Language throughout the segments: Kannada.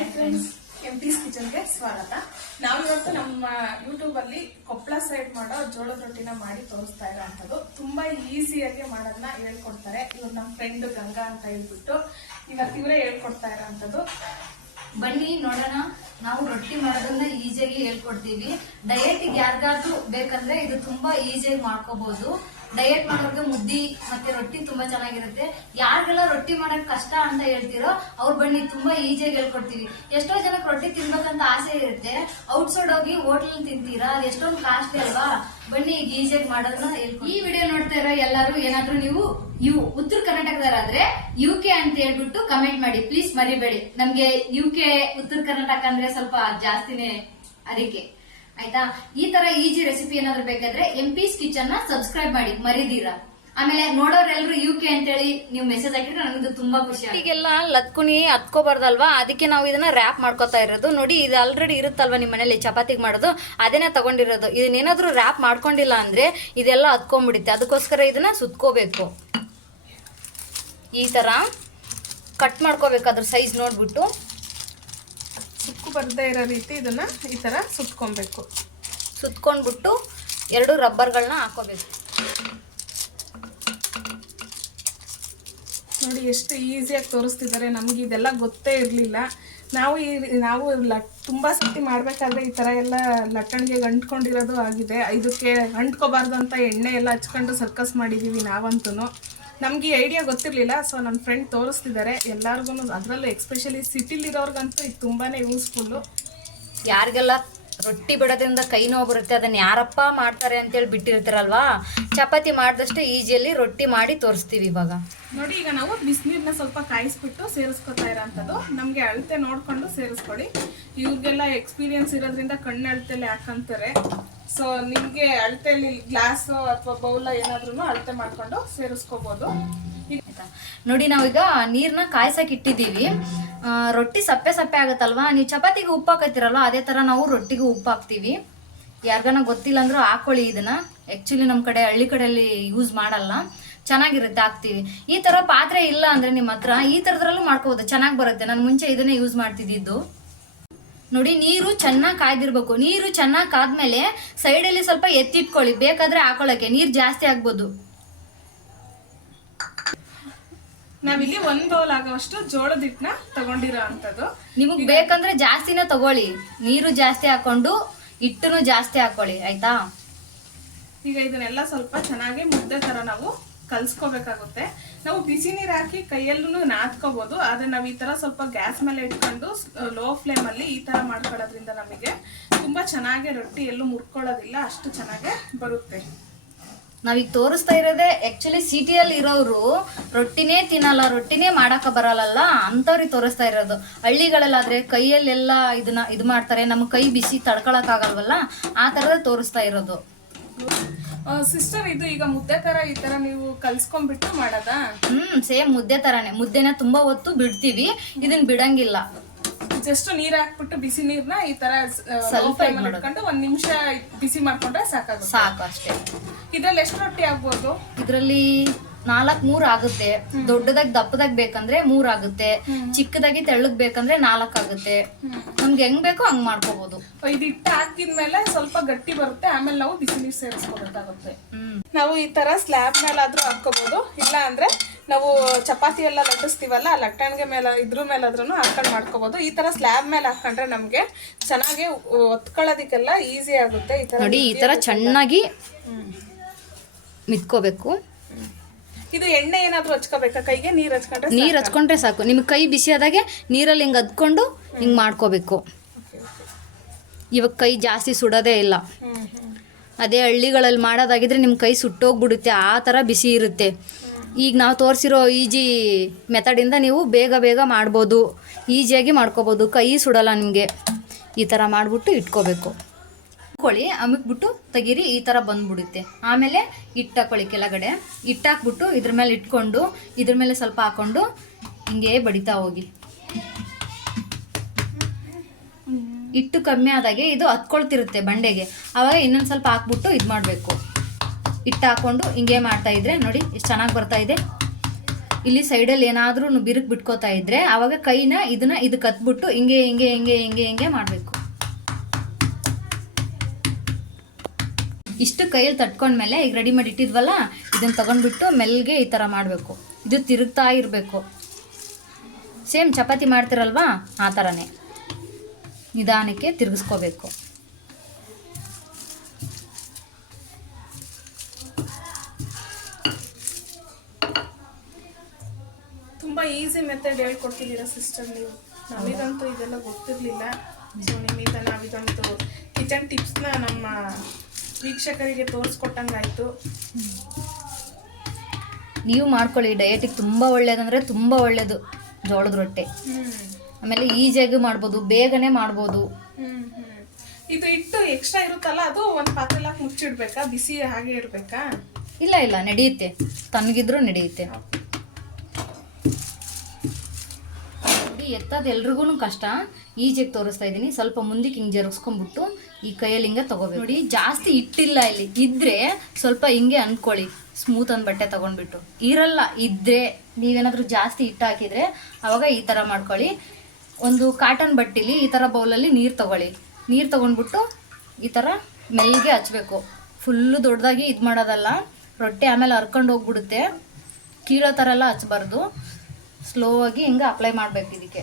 ಹಾಯ್ ಫ್ರೆಂಡ್ಸ್, ಎಂಪೀಸ್ ಕಿಚನ್ಗೆ ಸ್ವಾಗತ. ನಾವು ಇವತ್ತು ನಮ್ಮ ಯೂಟ್ಯೂಬ್ ಅಲ್ಲಿ ಕೊಪ್ಪಳ ಸೈಡ್ ಮಾಡೋ ಜೋಳದ ರೊಟ್ಟಿನ ಮಾಡಿ ತೋರಿಸ್ತಾ ಇರೋಂಥದ್ದು. ತುಂಬಾ ಈಸಿಯಾಗಿ ಮಾಡೋದನ್ನ ಹೇಳ್ಕೊಡ್ತಾರೆ. ಇವ್ರು ನಮ್ಮ ಫ್ರೆಂಡ್ ಗಂಗಾ ಅಂತ ಹೇಳ್ಬಿಟ್ಟು ಇವತ್ತು ಇವರೇ ಹೇಳ್ಕೊಡ್ತಾ ಇರೋಂಥದ್ದು. ಬನ್ನಿ ನೋಡೋಣ. ನಾವು ರೊಟ್ಟಿ ಮಾಡೋದನ್ನ ಈಸಿಯಾಗಿ ಹೇಳ್ಕೊಡ್ತೀವಿ. ಡಯಟ್ ಯಾರಿಗಾದ್ರೂ ಬೇಕಂದ್ರೆ ಇದು ತುಂಬಾ ಈಸಿಯಾಗಿ ಮಾಡ್ಕೋಬಹುದು. ಡಯಟ್ ಮಾಡೋರ್ಗೆ ಮುದ್ದಿ ಮತ್ತೆ ರೊಟ್ಟಿ ತುಂಬಾ ಚೆನ್ನಾಗಿರುತ್ತೆ. ಯಾರಿಗೆಲ್ಲ ರೊಟ್ಟಿ ಮಾಡಕ್ ಕಷ್ಟ ಅಂತ ಹೇಳ್ತಿರೋ ಅವ್ರು ಬನ್ನಿ, ತುಂಬಾ ಈಸಿಯಾಗಿ ಹೇಳ್ಕೊಡ್ತೀವಿ. ಎಷ್ಟೋ ಜನಕ್ಕೆ ರೊಟ್ಟಿ ತಿನ್ಬೇಕಂತ ಆಸೆ ಇರುತ್ತೆ, ಔಟ್ಸೈಡ್ ಹೋಗಿ ಹೋಟೆಲ್ ತಿಂತೀರಾ, ಅದು ಎಷ್ಟೊಂದು ಕಾಸ್ಟ್ಲಿ ಅಲ್ವಾ. ಬನ್ನಿ ಈಗ ಈಸಿಯಾಗಿ ಮಾಡೋದನ್ನ ಹೇಳ್ಕೊಡ್ತೀವಿ. ಈ ವಿಡಿಯೋ ನೋಡ್ತಾ ಇರೋ ಎಲ್ಲರೂ ಏನಾದ್ರೂ ನೀವು ಉತ್ತರ ಕರ್ನಾಟಕದವರಾದ್ರೆ UK ಅಂತ ಹೇಳ್ಬಿಟ್ಟು ಕಮೆಂಟ್ ಮಾಡಿ ಪ್ಲೀಸ್, ಮರಿಬೇಡಿ. ನಮ್ಗೆ UK ಉತ್ತರ ಕರ್ನಾಟಕ ಅಂದ್ರೆ ಸ್ವಲ್ಪ ಜಾಸ್ತಿನೇ ಅರಿಕೆ, ಆಯ್ತಾ. ಈ ತರ ಈಜಿ ರೆಸಿಪಿ ಏನಾದ್ರು ಬೇಕಾದ್ರೆ ಎಂಪೀಸ್ ಕಿಚನ್ ನ ಸಬ್ಸ್ಕ್ರೈಬ್ ಮಾಡಿ, ಮರಿದೀರಾ. ಆಮೇಲೆ ನೋಡೋರೆಲ್ಲರೂ UK ಅಂತೇಳಿ ನೀವು ಮೆಸೇಜ್ ಹಾಕಿದ್ರೆ ನನಗೆ ತುಂಬಾ ಖುಷಿ. ಈಗೆಲ್ಲ ಲತ್ಕುನಿ ಹತ್ಕೋಬಾರ್ದಲ್ವಾ, ಅದಕ್ಕೆ ನಾವು ಇದನ್ನ ರ್ಯಾಪ್ ಮಾಡ್ಕೋತಾ ಇರೋದು. ನೋಡಿ, ಇದು ಆಲ್ರೆಡಿ ಇರುತ್ತಲ್ವಾ ನಿಮ್ಮ ಮನೇಲಿ ಚಪಾತಿಗೆ ಮಾಡೋದು, ಅದೇನೆ ತಗೊಂಡಿರೋದು. ಇದನ್ನೇನಾದ್ರೂ ರ್ಯಾಪ್ ಮಾಡ್ಕೊಂಡಿಲ್ಲ ಅಂದ್ರೆ ಇದೆಲ್ಲ ಹತ್ಕೊಂಡ್ಬಿಡುತ್ತೆ. ಅದಕ್ಕೋಸ್ಕರ ಇದನ್ನ ಸುತ್ಕೋಬೇಕು. ಈ ತರ ಕಟ್ ಮಾಡ್ಕೋಬೇಕು, ಅದ್ರ ಸೈಜ್ ನೋಡ್ಬಿಟ್ಟು. ಸುಕ್ಕು ಬರ್ದೇ ಇರೋ ರೀತಿ ಇದನ್ನ ಈ ತರ ಸುತ್ಕೊಬೇಕು. ಸುತ್ಕೊಂಡ್ಬಿಟ್ಟು 2 ರಬ್ಬರ್ಗಳನ್ನ ಹಾಕೋಬೇಕು. ನೋಡಿ ಎಷ್ಟು ಈಸಿಯಾಗಿ ತೋರಿಸ್ತಿದ್ದಾರೆ. ನಮ್ಗೆ ಇದೆಲ್ಲ ಗೊತ್ತೇ ಇರಲಿಲ್ಲ. ನಾವು ತುಂಬಾ ಸರ್ತಿ ಮಾಡ್ಬೇಕಾದ್ರೆ ಈ ತರ ಎಲ್ಲ ಲಟ್ಟಣಿಗೆ ಅಂಟ್ಕೊಂಡಿರೋದು ಆಗಿದೆ. ಇದಕ್ಕೆ ಅಂಟ್ಕೋಬಾರ್ದು ಅಂತ ಎಣ್ಣೆ ಎಲ್ಲ ಹಚ್ಕೊಂಡು ಸರ್ಕಸ್ ಮಾಡಿದೀವಿ ನಾವಂತೂ. ನಮ್ಗೆ ಈ ಐಡಿಯಾ ಗೊತ್ತಿರಲಿಲ್ಲ. ಸೊ ನನ್ನ ಫ್ರೆಂಡ್ ತೋರಿಸ್ತಿದ್ದಾರೆ ಎಲ್ಲರಿಗೂ, ಅದರಲ್ಲೂ ಎಕ್ಸ್ಪೆಷಲಿ ಸಿಟಿಲಿರೋರ್ಗಂತೂ ಇದು ತುಂಬಾನೇ ಯೂಸ್ಫುಲ್ಲು. ಯಾರಿಗೆಲ್ಲ ರೊಟ್ಟಿ ಬಿಡೋದ್ರಿಂದ ಕೈ ನೋವು ಬರುತ್ತೆ, ಅದನ್ನ ಯಾರಪ್ಪ ಮಾಡ್ತಾರೆ ಅಂತೇಳಿ ಬಿಟ್ಟಿರ್ತಾರಲ್ವಾ, ಚಪಾತಿ ಮಾಡಿದಷ್ಟು ಈಜಿಯಲ್ಲಿ ರೊಟ್ಟಿ ಮಾಡಿ ತೋರಿಸ್ತೀವಿ ಇವಾಗ. ನೋಡಿ, ಈಗ ನಾವು ಬಿಸಿನೀರನ್ನ ಸ್ವಲ್ಪ ಕಾಯಿಸ್ಬಿಟ್ಟು ಸೇರಿಸ್ಕೊತಾ ಇರೋಂಥದ್ದು. ನಮಗೆ ಅಳತೆ ನೋಡ್ಕೊಂಡು ಸೇರಿಸ್ಕೊಳ್ಳಿ. ಇವ್ರಿಗೆಲ್ಲ ಎಕ್ಸ್ಪೀರಿಯನ್ಸ್ ಇರೋದ್ರಿಂದ ಕಣ್ಣು ಅಳತೆಲಿ ಹಾಕಂತಾರೆ. ಸೊ ನಿಮಗೆ ಅಳತೆಯಲ್ಲಿ ಗ್ಲಾಸು ಅಥವಾ ಬೌಲ ಏನಾದ್ರೂ ಅಳತೆ ಮಾಡ್ಕೊಂಡು ಸೇರಿಸ್ಕೋಬಹುದು. ನೋಡಿ, ನಾವೀಗ ನೀರ್ನ ಕಾಯ್ಸಕ್ ಇಟ್ಟಿದ್ದೀವಿ. ರೊಟ್ಟಿ ಸಪ್ಪೆ ಸಪ್ಪೆ ಆಗುತ್ತಲ್ವಾ, ನೀವು ಚಪಾತಿಗೆ ಉಪ್ಪು ಹಾಕತ್ತೀರಲ್ವ, ಅದೇ ತರ ನಾವು ರೊಟ್ಟಿಗೆ ಉಪ್ಪು ಹಾಕ್ತೀವಿ. ಯಾರಿಗಾನ ಗೊತ್ತಿಲ್ಲ ಅಂದ್ರೂ ಹಾಕೊಳ್ಳಿ ಇದನ್ನ. ಆಕ್ಚುಲಿ ನಮ್ಮ ಕಡೆ ಹಳ್ಳಿ ಕಡೆಯಲ್ಲಿ ಯೂಸ್ ಮಾಡಲ್ಲ, ಚೆನ್ನಾಗಿರುತ್ತೆ, ಹಾಕ್ತೀವಿ. ಈ ತರ ಪಾತ್ರೆ ಇಲ್ಲ ಅಂದ್ರೆ ನಿಮ್ಮ ಹತ್ರ ಈ ತರದ್ರಲ್ಲೂ ಮಾಡ್ಕೋಬಹುದು, ಚೆನ್ನಾಗಿ ಬರುತ್ತೆ. ನಾನು ಮುಂಚೆ ಇದನ್ನೇ ಯೂಸ್ ಮಾಡ್ತಿದ್ದು. ನೋಡಿ, ನೀರು ಚೆನ್ನಾಗಿ ಕಾಯ್ದಿರ್ಬೇಕು. ನೀರು ಚೆನ್ನಾಗಿ ಕಾದ್ಮೇಲೆ ಸೈಡಲ್ಲಿ ಸ್ವಲ್ಪ ಎತ್ತಿಟ್ಕೊಳ್ಳಿ, ಬೇಕಾದ್ರೆ ಹಾಕೊಳ್ಳಕ್ಕೆ. ನೀರು ಜಾಸ್ತಿ ಆಗ್ಬೋದು. ನಾವಿಲ್ಲಿ 1 ಬೌಲ್ ಆಗೋವಷ್ಟು ಜೋಳದ ಹಿಟ್ಟನ್ನ ತಗೊಂಡಿರೋ ಅಂಥದ್ದು. ನಿಮಗೆ ಬೇಕಂದ್ರೆ ಜಾಸ್ತಿನೇ ತಗೊಳ್ಳಿ. ನೀರು ಜಾಸ್ತಿ ಹಾಕೊಂಡು ಹಿಟ್ಟನ್ನು ಜಾಸ್ತಿ ಹಾಕೊಳ್ಳಿ, ಆಯ್ತಾ. ಈಗ ಇದನ್ನೆಲ್ಲ ಸ್ವಲ್ಪ ಚೆನ್ನಾಗಿ ಮುದ್ದೆ ತರ ನಾವು ಕಲ್ಸ್ಕೋಬೇಕಾಗುತ್ತೆ. ನಾವು ಬಿಸಿ ನೀರು ಹಾಕಿ ಕೈಯಲ್ಲೂ ನಾದ್ಕೋಬಹುದು. ಆದ್ರೆ ನಾವು ಈ ತರ ಸ್ವಲ್ಪ ಗ್ಯಾಸ್ ಮೇಲೆ ಇಟ್ಕೊಂಡು ಲೋ ಫ್ಲೇಮ್ ಅಲ್ಲಿ ಈ ತರ ಮಾಡ್ಕೊಳ್ಳೋದ್ರಿಂದ ನಮಗೆ ತುಂಬಾ ಚೆನ್ನಾಗಿ ರೊಟ್ಟಿ ಎಲ್ಲೂ ಮುರ್ಕೊಳ್ಳೋದಿಲ್ಲ, ಅಷ್ಟು ಚೆನ್ನಾಗಿ ಬರುತ್ತೆ. ನಾವೀಗ ತೋರಿಸ್ತಾ ಇರೋದೇ ಆಕ್ಚುಲಿ ಸಿಟಿಯಲ್ಲಿ ಇರೋರು ರೊಟ್ಟಿನೇ ತಿನ್ನಲ್ಲ, ರೊಟ್ಟಿನೇ ಮಾಡಾಕ ಬರಲ್ಲ ಅಂತವ್ರಿಗೆ ತೋರಿಸ್ತಾ ಇರೋದು. ಹಳ್ಳಿಗಳಲ್ಲಾದ್ರೆ ಕೈಯಲ್ಲೆಲ್ಲ ಇದನ್ನ ಇದು ಮಾಡ್ತಾರೆ, ನಮ್ಮ ಕೈ ಬಿಸಿ ತಡ್ಕೊಳಕ್ ಆಗಲ್ವಲ್ಲ, ಆ ತರದ ತೋರಿಸ್ತಾ ಇರೋದು. ಸಿಸ್ಟರ್, ಇದು ಈಗ ಮುದ್ದೆ ತರ ಈ ತರ ನೀವು ಕಲ್ಸ್ಕೊಂಡ್ಬಿಟ್ಟು ಮಾಡೋದಾ? ಸೇಮ್ ಮುದ್ದೆ ತರಾನೇ. ಮುದ್ದೆನ ತುಂಬಾ ಹೊತ್ತು ಬಿಡ್ತೀವಿ, ಇದನ್ನ ಬಿಡಂಗಿಲ್ಲ. ಜಸ್ಟ್ ನೀರ್ ಹಾಕ್ಬಿಟ್ಟು ಬಿಸಿ ನೀರ್ನ ಈ ತರ ಸ್ವಲ್ಪ ಇಟ್ಕೊಂಡು 1 ನಿಮಿಷ ಬಿಸಿ ಮಾಡ್ಕೊಂಡ್ರೆ ಸಾಕು ಅಷ್ಟೇ. ಇದ್ರಲ್ಲಿ ಎಷ್ಟು ರೊಟ್ಟಿ ಆಗ್ಬೋದು? ಇದ್ರಲ್ಲಿ 4-3 ಆಗುತ್ತೆ. ದೊಡ್ಡದಾಗಿ ದಪ್ಪದಾಗಿ ಬೇಕಂದ್ರೆ 3 ಆಗುತ್ತೆ, ಚಿಕ್ಕದಾಗಿ ತೆಳ್ಳಗ್ ಬೇಕಂದ್ರೆ 4 ಆಗುತ್ತೆ. ನಮ್ಗೆ ಹೆಂಗ್ ಬೇಕೋ ಹಂಗ್ ಮಾಡ್ಕೋಬಹುದು. ಇದು ಹಿಟ್ಟು ಹಾಕಿದ್ಮೇಲೆ ಸ್ವಲ್ಪ ಗಟ್ಟಿ ಬರುತ್ತೆ, ಆಮೇಲೆ ನಾವು ಬಿಸಿ ನೀರು ಸೇರಿಸ್ಕೋಬೇಕಾಗುತ್ತೆ. ನಾವು ಈ ತರ ಸ್ಲ್ಯಾಬ್ ಮೇಲಾದ್ರೂ ಹಾಕೋಬಹುದು, ಇಲ್ಲ ಅಂದ್ರೆ ನಾವು ಚಪಾತಿ ಎಲ್ಲ ಲಟ್ಟಿಸ್ತೀವಲ್ಲ, ಲಟ್ಟಣಿಗೆ ಮೇಲೆ ಇದ್ರ ಮೇಲಾದ್ರೂ ಹಾಕೊಂಡು ಮಾಡ್ಕೋಬಹುದು. ಈ ತರ ಸ್ಲ್ಯಾಬ್ ಮೇಲೆ ಹಾಕೊಂಡ್ರೆ ನಮ್ಗೆ ಚೆನ್ನಾಗಿ ಒತ್ಕೊಳ್ಳೋದಿಕ್ಕೆಲ್ಲ ಈಸಿ ಆಗುತ್ತೆ. ನೋಡಿ, ಈ ತರ ಚೆನ್ನಾಗಿ ಮಿತ್ಕೋಬೇಕು. ಇದು ಎಣ್ಣೆ ಏನಾದ್ರೂ ಹಚ್ಕೋಬೇಕಾ ಕೈಗೆ? ನೀರ್ ಹಚ್ಕೊಂಡ್ರೆ ಸಾಕು. ನಿಮ್ಗೆ ಕೈ ಬಿಸಿ ಆದಾಗೆ ನೀರಲ್ಲಿ ಹಿಂಗ್ ಅದ್ಕೊಂಡು ಹಿಂಗ್ ಮಾಡ್ಕೋಬೇಕು. ಇವಾಗ ಕೈ ಜಾಸ್ತಿ ಸುಡೋದೇ ಇಲ್ಲ. ಅದೇ ಹಳ್ಳಿಗಳಲ್ಲಿ ಮಾಡೋದಾಗಿದ್ರೆ ನಿಮ್ಮ ಕೈ ಸುಟ್ಟೋಗ್ಬಿಡುತ್ತೆ, ಆ ಥರ ಬಿಸಿ ಇರುತ್ತೆ. ಈಗ ನಾವು ತೋರಿಸಿರೋ ಈಜಿ ಮೆಥಡಿಂದ ನೀವು ಬೇಗ ಬೇಗ ಮಾಡ್ಬೋದು, ಈಸಿಯಾಗಿ ಮಾಡ್ಕೋಬೋದು, ಕೈ ಸುಡಲ್ಲ ನಿಮಗೆ. ಈ ಥರ ಮಾಡಿಬಿಟ್ಟು ಇಟ್ಕೋಬೇಕು. ಹಾಕೊಳ್ಳಿ, ಅಮಿಕ್ಬಿಟ್ಟು ತೆಗೀರಿ, ಈ ಥರ ಬಂದ್ಬಿಡುತ್ತೆ. ಆಮೇಲೆ ಹಿಟ್ಟು ಹಾಕೊಳ್ಳಿ ಕೆಳಗಡೆ. ಹಿಟ್ಟು ಹಾಕ್ಬಿಟ್ಟು ಇದ್ರ ಮೇಲೆ ಇಟ್ಕೊಂಡು ಇದ್ರ ಮೇಲೆ ಸ್ವಲ್ಪ ಹಾಕ್ಕೊಂಡು ಹಿಂಗೆ ಬಡಿತಾ ಹೋಗಿ. ಹಿಟ್ಟು ಕಮ್ಮಿ ಆದಾಗೆ ಇದು ಹತ್ಕೊಳ್ತಿರುತ್ತೆ ಬಂಡೆಗೆ, ಆವಾಗ ಇನ್ನೊಂದು ಸ್ವಲ್ಪ ಹಾಕ್ಬಿಟ್ಟು ಇದು ಮಾಡಬೇಕು. ಹಿಟ್ಟು ಹಾಕ್ಕೊಂಡು ಹಿಂಗೆ ಮಾಡ್ತಾ ಇದ್ರೆ ನೋಡಿ ಎಷ್ಟು ಚೆನ್ನಾಗಿ ಬರ್ತಾ ಇದೆ. ಇಲ್ಲಿ ಸೈಡಲ್ಲಿ ಏನಾದ್ರೂ ಬಿರುಕು ಬಿಟ್ಕೋತಾ ಇದ್ರೆ ಅವಾಗ ಕೈನ ಇದಕ್ಕೆ ಹತ್ಬಿಟ್ಟು ಹಿಂಗೆ ಹಿಂಗೆ ಹಿಂಗೆ ಹಿಂಗೆ ಹಿಂಗೆ ಮಾಡಬೇಕು. ಇಷ್ಟು ಕೈಯಲ್ಲಿ ತಟ್ಕೊಂಡ್ಮೇಲೆ ಈಗ ರೆಡಿ ಮಾಡಿ ಇಟ್ಟಿದ್ವಲ್ಲ, ಇದನ್ನ ತಗೊಂಡ್ಬಿಟ್ಟು ಮೆಲ್ಗೆ ಈ ಥರ ಮಾಡಬೇಕು. ಇದು ತಿರುಗ್ತಾ ಇರಬೇಕು. ಸೇಮ್ ಚಪಾತಿ ಮಾಡ್ತಿರಲ್ವಾ ಆ ಥರನೇ ನಿಧಾನಕ್ಕೆ ತಿರುಗಿಸ್ಕೋಬೇಕು. ತುಂಬ ಈಸಿ ಮೆಥಡ್ ಹೇಳ್ಕೊಡ್ತಿದ್ದೀರಾ ಸಿಸ್ಟರ್ ನೀವು. ನಮಗಂತೂ ಇದೆಲ್ಲ ಗೊತ್ತಿರಲಿಲ್ಲ. ಸೊ ನಿಮ್ಮಿಂದ ನಾವಿದಂತೂ ಕಿಚನ್ ಟಿಪ್ಸ್ನ ನಮ್ಮ ವೀಕ್ಷಕರಿಗೆ ತೋರಿಸ್ಕೊಟ್ಟಂಗಾಯ್ತು. ನೀವು ಮಾಡ್ಕೊಳ್ಳಿ, ಡಯಟಿಗೆ ತುಂಬ ಒಳ್ಳೇದಂದರೆ ತುಂಬ ಒಳ್ಳೇದು ಜೋಳದ ರೊಟ್ಟೆ. ಆಮೇಲೆ ಈಜಿಯಾಗಿ ಮಾಡ್ಬೋದು, ಬೇಗನೆ ಮಾಡ್ಬೋದು. ಇದು ಇಟ್ಟು ಎಕ್ಸ್ಟ್ರಾ ಇರುತ್ತಲ್ಲ, ಅದು ಒಂದು ಪಾತ್ರೆ ಹಾಕಿ ಮುಚ್ಚಿಡ್ಬೇಕಾ? ಬಿಸಿ ಹಾಗೆ ಇರಬೇಕಾ? ಇಲ್ಲ ನಡೆಯುತ್ತೆ, ತಣ್ಣಗಿದ್ರೂ ನಡೆಯುತ್ತೆ. ಎತ್ತದ ಎಲ್ರಿಗೂ ಕಷ್ಟ, ಈಜಿಯಾಗಿ ತೋರಿಸ್ತಾ ಇದ್ದೀನಿ. ಸ್ವಲ್ಪ ಮುಂದಕ್ಕೆ ಹಿಂಗೆ ಜರುಗಿಸ್ಕೊಂಡ್ಬಿಟ್ಟು ಈ ಕೈಯಲ್ಲಿ ಹಿಂಗೆ ತಗೋಬೇಕು. ನೋಡಿ, ಜಾಸ್ತಿ ಇಟ್ಟಿಲ್ಲ ಇಲ್ಲಿ. ಇದ್ರೆ ಸ್ವಲ್ಪ ಹಿಂಗೆ ಅಂದ್ಕೊಳ್ಳಿ, ಸ್ಮೂತ್ ಒಂದು ಬಟ್ಟೆ ತಗೊಂಡ್ಬಿಟ್ಟು. ಇರಲ್ಲ ಇದ್ರೆ ನೀವೇನಾದ್ರೂ ಜಾಸ್ತಿ ಹಿಟ್ಟು ಹಾಕಿದ್ರೆ ಅವಾಗ ಈ ಥರ ಮಾಡ್ಕೊಳ್ಳಿ. ಒಂದು ಕಾಟನ್ ಬಟ್ಟೆಲಿ ಈ ಥರ ಬೌಲಲ್ಲಿ ನೀರು ತಗೊಳ್ಳಿ. ನೀರು ತಗೊಂಡ್ಬಿಟ್ಟು ಈ ಥರ ಮೆಲ್ಗೆ ಹಚ್ಬೇಕು. ಫುಲ್ಲು ದೊಡ್ಡದಾಗಿ ಇದು ಮಾಡೋದಲ್ಲ, ರೊಟ್ಟೆ ಆಮೇಲೆ ಹರ್ಕೊಂಡು ಹೋಗ್ಬಿಡುತ್ತೆ. ಕೀಳೋ ಥರ ಎಲ್ಲ ಹಚ್ಬಾರ್ದು, ಸ್ಲೋ ಆಗಿ ಹಿಂಗೆ ಅಪ್ಲೈ ಮಾಡಬೇಕು ಇದಕ್ಕೆ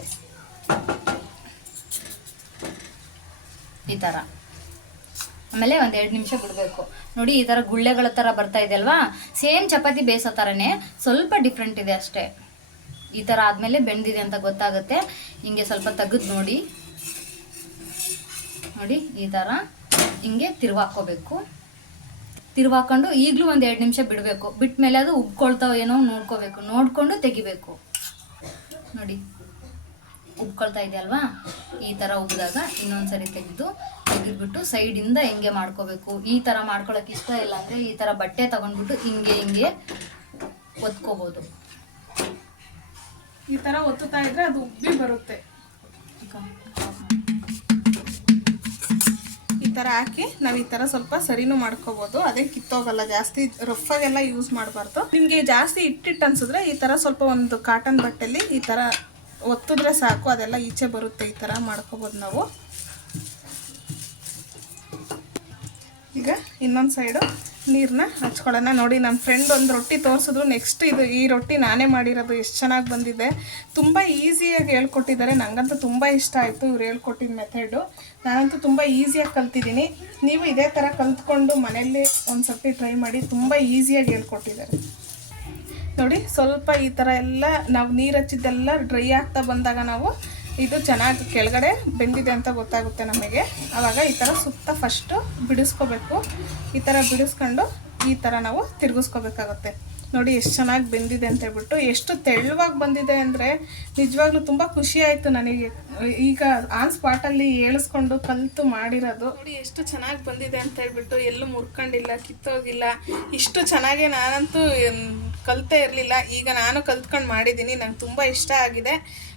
ಈ ಥರ. ಆಮೇಲೆ ಒಂದು 2 ನಿಮಿಷ ಬಿಡಬೇಕು. ನೋಡಿ, ಈ ಥರ ಗುಳ್ಳೆಗಳ ಥರ ಬರ್ತಾ ಇದೆ ಅಲ್ವಾ? ಸೇಮ್ ಚಪಾತಿ ಬೇಯಿಸೋ ಥರನೇ, ಸ್ವಲ್ಪ ಡಿಫ್ರೆಂಟ್ ಇದೆ ಅಷ್ಟೇ. ಈ ಥರ ಆದಮೇಲೆ ಬೆಂದಿದೆ ಅಂತ ಗೊತ್ತಾಗುತ್ತೆ. ಹಿಂಗೆ ಸ್ವಲ್ಪ ತೆಗೆದು ನೋಡಿ, ಈ ಥರ ಹಿಂಗೆ ತಿರುವಾಕೋಬೇಕು. ತಿರುವಾಕೊಂಡು ಈಗಲೂ ಒಂದು 2 ನಿಮಿಷ ಬಿಡಬೇಕು. ಬಿಟ್ಟ ಮೇಲೆ ಅದು ಉಬ್ಕೊಳ್ತಾವ ಏನೋ ನೋಡ್ಕೋಬೇಕು, ನೋಡಿಕೊಂಡು ತೆಗಿಬೇಕು. ನೋಡಿ, ಉಬ್ಕೊಳ್ತಾ ಇದೆ ಅಲ್ವಾ? ಈ ಥರ ಉಬ್ಬಿದಾಗ ಇನ್ನೊಂದ್ಸರಿ ತೆಗೆದ್ಬಿಟ್ಟು ಸೈಡಿಂದ ಹಿಂಗೆ ಮಾಡ್ಕೋಬೇಕು. ಈ ಥರ ಮಾಡ್ಕೊಳಕ್ಕೆ ಇಷ್ಟ ಇಲ್ಲ ಅಂದರೆ ಈ ಥರ ಬಟ್ಟೆ ತಗೊಂಡ್ಬಿಟ್ಟು ಹಿಂಗೆ ಒತ್ಕೋಬೋದು. ಈ ಥರ ಒತ್ತುತ್ತಾ ಇದ್ರೆ ಅದು ಉಬ್ಬಿ ಬರುತ್ತೆ. ಈ ಥರ ಹಾಕಿ ನಾವು ಈ ಥರ ಸ್ವಲ್ಪ ಸರಿನೂ ಮಾಡ್ಕೋಬೋದು. ಅದೇ ಕಿತ್ತೋಗಲ್ಲ. ಜಾಸ್ತಿ ರಫಾಗೆಲ್ಲ ಯೂಸ್ ಮಾಡಬಾರ್ದು. ನಿಮಗೆ ಜಾಸ್ತಿ ಇಟ್ಟಿಟ್ಟು ಅನ್ಸಿದ್ರೆ ಈ ಥರ ಸ್ವಲ್ಪ ಒಂದು ಕಾಟನ್ ಬಟ್ಟೆಲಿ ಈ ಥರ ಒತ್ತಿದ್ರೆ ಸಾಕು, ಅದೆಲ್ಲ ಈಚೆ ಬರುತ್ತೆ. ಈ ಥರ ಮಾಡ್ಕೋಬೋದು ನಾವು. ಈಗ ಇನ್ನೊಂದು ಸೈಡು ನೀರನ್ನ ಹಚ್ಕೊಳ್ಳೋಣ. ನೋಡಿ, ನನ್ನ ಫ್ರೆಂಡ್ ಒಂದು ರೊಟ್ಟಿ ತೋರಿಸಿದ್ರು. ನೆಕ್ಸ್ಟ್ ಈ ರೊಟ್ಟಿ ನಾನೇ ಮಾಡಿರೋದು. ಎಷ್ಟು ಚೆನ್ನಾಗಿ ಬಂದಿದೆ. ತುಂಬ ಈಸಿಯಾಗಿ ಹೇಳ್ಕೊಟ್ಟಿದ್ದಾರೆ. ನನಗಂತೂ ತುಂಬ ಇಷ್ಟ ಆಯಿತು ಇವ್ರು ಹೇಳ್ಕೊಟ್ಟಿದ್ದ ಮೆಥಡು. ನಾನಂತೂ ತುಂಬ ಈಸಿಯಾಗಿ ಕಲ್ತಿದ್ದೀನಿ. ನೀವು ಇದೇ ಥರ ಕಲ್ತ್ಕೊಂಡು ಮನೆಯಲ್ಲಿ ಒಂದು ಸರ್ತಿ ಟ್ರೈ ಮಾಡಿ. ತುಂಬ ಈಸಿಯಾಗಿ ಹೇಳ್ಕೊಟ್ಟಿದ್ದಾರೆ. ನೋಡಿ, ಸ್ವಲ್ಪ ಈ ಥರ ಎಲ್ಲ ನಾವು ನೀರು ಹಚ್ಚಿದ್ದೆಲ್ಲ ಡ್ರೈ ಆಗ್ತಾ ಬಂದಾಗ ನಾವು ಇದು ಚೆನ್ನಾಗಿ ಕೆಳಗಡೆ ಬೆಂದಿದೆ ಅಂತ ಗೊತ್ತಾಗುತ್ತೆ ನಮಗೆ. ಆವಾಗ ಈ ಥರ ಸುತ್ತ ಫಸ್ಟು ಬಿಡಿಸ್ಕೋಬೇಕು. ಈ ಥರ ಬಿಡಿಸ್ಕೊಂಡು ಈ ಥರ ನಾವು ತಿರುಗಿಸ್ಕೋಬೇಕಾಗುತ್ತೆ. ನೋಡಿ ಎಷ್ಟು ಚೆನ್ನಾಗಿ ಬೆಂದಿದೆ ಅಂತ ಹೇಳ್ಬಿಟ್ಟು. ಎಷ್ಟು ತೆಳುವಾಗಿ ಬಂದಿದೆ ಅಂದರೆ ನಿಜವಾಗ್ಲೂ ತುಂಬ ಖುಷಿ ಆಯಿತು ನನಗೆ. ಈಗ ಆನ್ ಸ್ಪಾಟಲ್ಲಿ ಏಳಿಸ್ಕೊಂಡು ಕಲಿತು ಮಾಡಿರೋದು. ನೋಡಿ ಎಷ್ಟು ಚೆನ್ನಾಗಿ ಬಂದಿದೆ ಅಂತ ಹೇಳ್ಬಿಟ್ಟು. ಎಲ್ಲೂ ಮುರ್ಕೊಂಡಿಲ್ಲ, ಕಿತ್ತೋಗಿಲ್ಲ. ಇಷ್ಟು ಚೆನ್ನಾಗಿ ನಾನಂತೂ ಕಲಿತೇ ಇರಲಿಲ್ಲ. ಈಗ ನಾನು ಕಲ್ತ್ಕೊಂಡು ಮಾಡಿದ್ದೀನಿ. ನಂಗೆ ತುಂಬ ಇಷ್ಟ ಆಗಿದೆ.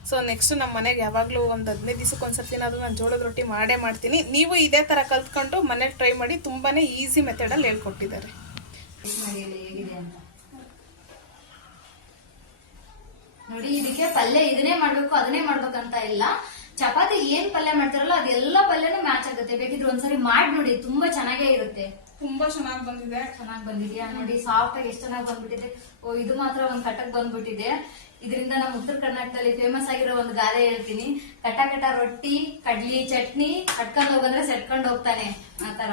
ಸೊ ನೆಕ್ಸ್ಟ್ ನಮ್ಮ ಮನೆಗೆ ಯಾವಾಗಲೂ ಒಂದು 15 ದಿವಸಕ್ಕೆ ಒಂದು ಸರ್ತಿನಾದರೂ ನಾನು ಜೋಳದ ರೊಟ್ಟಿ ಮಾಡೇ ಮಾಡ್ತೀನಿ. ನೀವು ಇದೇ ಥರ ಕಲ್ತ್ಕೊಂಡು ಮನೇಲಿ ಟ್ರೈ ಮಾಡಿ. ತುಂಬಾ ಈಸಿ ಮೆಥಡಲ್ಲಿ ಹೇಳ್ಕೊಟ್ಟಿದ್ದಾರೆ. ನೋಡಿ, ಇದಕ್ಕೆ ಪಲ್ಯ ಇದನ್ನೇ ಮಾಡ್ಬೇಕು ಅದನ್ನೇ ಮಾಡ್ಬೇಕಂತ ಇಲ್ಲ. ಚಪಾತಿ ಏನ್ ಪಲ್ಯ ಮಾಡ್ತಾರಲ್ಲ ಅದೆಲ್ಲ ಪಲ್ಯನೂ ಮ್ಯಾಚ್ ಆಗುತ್ತೆ. ಬೇಕಿದ್ರೆ ಒಂದ್ಸರಿ ಮಾಡಿ ನೋಡಿ, ತುಂಬಾ ಚೆನ್ನಾಗೇ ಇರುತ್ತೆ. ತುಂಬಾ ಚೆನ್ನಾಗಿ ಬಂದಿದೆ. ಚೆನ್ನಾಗಿ ಬಂದಿದ್ಯಾ? ನೋಡಿ, ಸಾಫ್ಟ್ ಆಗಿ ಎಷ್ಟು ಚೆನ್ನಾಗಿ ಬಂದ್ಬಿಟ್ಟಿದೆ. ಓ, ಇದು ಮಾತ್ರ ಒಂದ್ ಕಟಕ್ ಬಂದ್ಬಿಟ್ಟಿದೆ. ಇದರಿಂದ ನಮ್ಮ ಉತ್ತರ ಕರ್ನಾಟಕದಲ್ಲಿ ಫೇಮಸ್ ಆಗಿರೋ ಒಂದು ಗಾದೆ ಹೇಳ್ತೀನಿ. ಕಟ ರೊಟ್ಟಿ, ಕಡ್ಲಿ, ಚಟ್ನಿ ಕಟ್ಕೊಂಡು ಹೋಗಂದ್ರೆ ಸೆಟ್ಕೊಂಡು ಹೋಗ್ತಾನೆ, ಆ ತರ.